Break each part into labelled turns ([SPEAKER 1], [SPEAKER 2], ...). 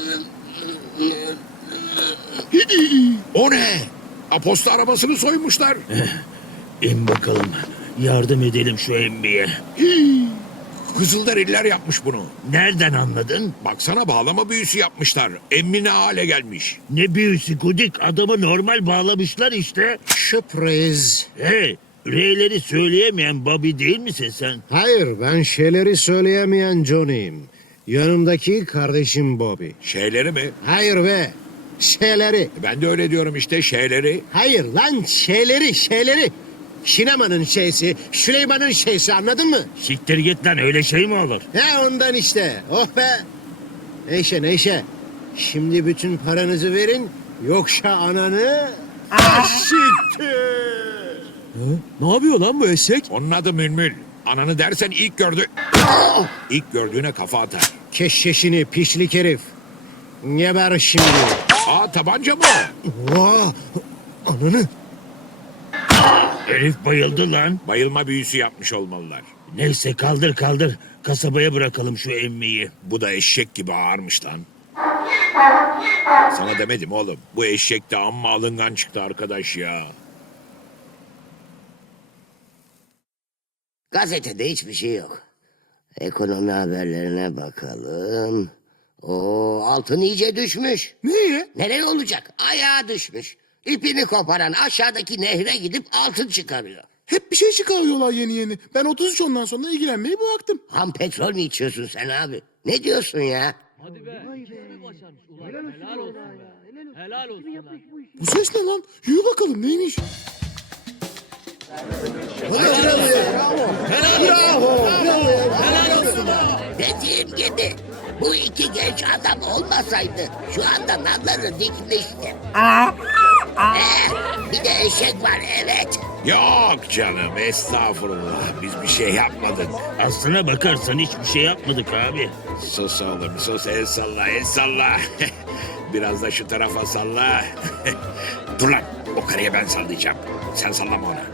[SPEAKER 1] O ne? Aposta arabasını soymuşlar.
[SPEAKER 2] İn bakalım. Yardım edelim şu emmiye.
[SPEAKER 1] Kızılderililer yapmış bunu.
[SPEAKER 2] Nereden anladın?
[SPEAKER 1] Baksana bağlama büyüsü yapmışlar. Emmi ne hale gelmiş.
[SPEAKER 2] Ne büyüsü Gudik, adamı normal bağlamışlar işte.
[SPEAKER 3] Sürpriz.
[SPEAKER 2] Hey, R'leri söyleyemeyen Bobby değil misin sen?
[SPEAKER 3] Hayır, ben şeyleri söyleyemeyen Johnny'yim. Yanımdaki kardeşim Bobby.
[SPEAKER 1] Şeyleri mi?
[SPEAKER 3] Hayır be, şeyleri.
[SPEAKER 1] Ben de öyle diyorum işte şeyleri.
[SPEAKER 3] Hayır lan, şeyleri. Sinemanın şeysi, Süleyman'ın şeysi, anladın mı?
[SPEAKER 2] Siktir git lan, öyle şey mi olur?
[SPEAKER 3] He ondan işte, oh be. Neyse. Şimdi bütün paranızı verin, yoksa ananı... Aşıktır.
[SPEAKER 2] Ne yapıyor lan bu eşek?
[SPEAKER 1] Onun adı Mülmül. Ananı dersen İlk gördüğüne kafa atar.
[SPEAKER 3] Keşkeşini pişlik herif. Geber şimdi.
[SPEAKER 1] Aa, tabanca mı?
[SPEAKER 3] Vah, ananı.
[SPEAKER 2] Herif bayıldı lan.
[SPEAKER 1] Bayılma büyüsü yapmış olmalılar.
[SPEAKER 2] Neyse kaldır. Kasabaya bırakalım şu emmiyi.
[SPEAKER 1] Bu da eşek gibi ağırmış lan. Sana demedim oğlum. Bu eşek de amma alıngan çıktı arkadaş ya.
[SPEAKER 4] Gazetede hiçbir şey yok. Ekonomi haberlerine bakalım. Altın iyice düşmüş.
[SPEAKER 5] Niye?
[SPEAKER 4] Nereye olacak? Ayağa düşmüş. İpini koparan aşağıdaki nehre gidip altın çıkarıyor.
[SPEAKER 5] Hep bir şey çıkarıyorlar yeni. Ben 33 ondan sonra ilgilenmeyi bıraktım.
[SPEAKER 4] Ham petrol mü içiyorsun sen abi? Ne diyorsun ya?
[SPEAKER 5] Bu ses ne lan? Yürü bakalım neymiş?
[SPEAKER 4] Dediğim gibi bu iki genç adam olmasaydı şu anda nalları dikmişti. Bir de eşek var, evet.
[SPEAKER 1] Yok canım, estağfurullah. Biz bir şey yapmadık.
[SPEAKER 2] Aslına bakarsan hiçbir şey yapmadık abi.
[SPEAKER 1] Sus oğlum sus, el salla. Biraz da şu tarafa salla. Dur lan, o karıya ben sallayacağım. Sen sallama ona.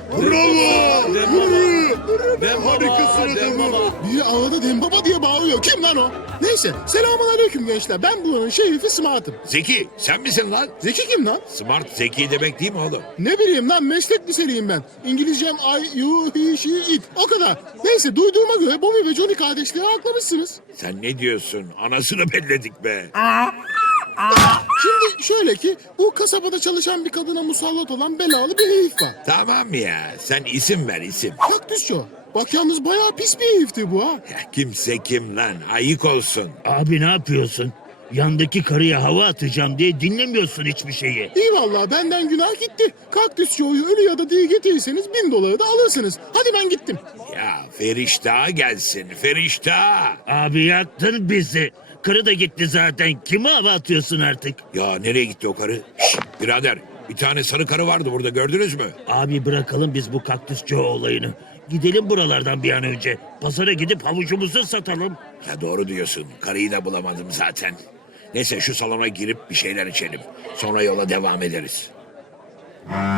[SPEAKER 5] Harikasın adamı. Biri ağda Dembaba diye bağırıyor. Kim lan o? Neyse, selamun aleyküm gençler. Ben buranın şerifi Smart'ım.
[SPEAKER 1] Zeki, sen misin lan?
[SPEAKER 5] Zeki kim lan?
[SPEAKER 1] Smart zeki demek değil mi oğlum?
[SPEAKER 5] Ne bileyim lan, meslek liseliyim ben. İngilizcem I, you, he, she, it. O kadar. Neyse, duyduğuma göre Bobby ve Johnny kardeşleri aklamışsınız.
[SPEAKER 1] Sen ne diyorsun? Anasını belledik be.
[SPEAKER 5] Şimdi şöyle ki, bu kasabada çalışan bir kadına musallat olan belalı bir herif var.
[SPEAKER 1] Tamam ya, sen isim ver isim.
[SPEAKER 5] Kaktüsçü. Bak yalnız bayağı pis bir herifti bu ha.
[SPEAKER 1] Ya kimse kim lan? Ayık olsun.
[SPEAKER 2] Abi ne yapıyorsun? Yandaki karıya hava atacağım diye dinlemiyorsun hiçbir şeyi.
[SPEAKER 5] İyi vallahi, benden günah gitti. Kaktüsçü oyu ölü ya da diri getirirseniz $1000 da alırsınız. Hadi ben gittim.
[SPEAKER 1] Ya Ferişta gelsin, Ferişta.
[SPEAKER 2] Abi yaktın bizi. Karı da gitti zaten. Kime hava atıyorsun artık?
[SPEAKER 1] Ya nereye gitti o karı? Şşt, birader, bir tane sarı karı vardı burada, gördünüz mü?
[SPEAKER 2] Abi bırakalım biz bu kaktüsçü olayını. Gidelim buralardan bir an önce. Pazara gidip havucumuzu satalım.
[SPEAKER 1] Ya doğru diyorsun, karıyı da bulamadım zaten. Neyse şu salona girip bir şeyler içelim. Sonra yola devam ederiz.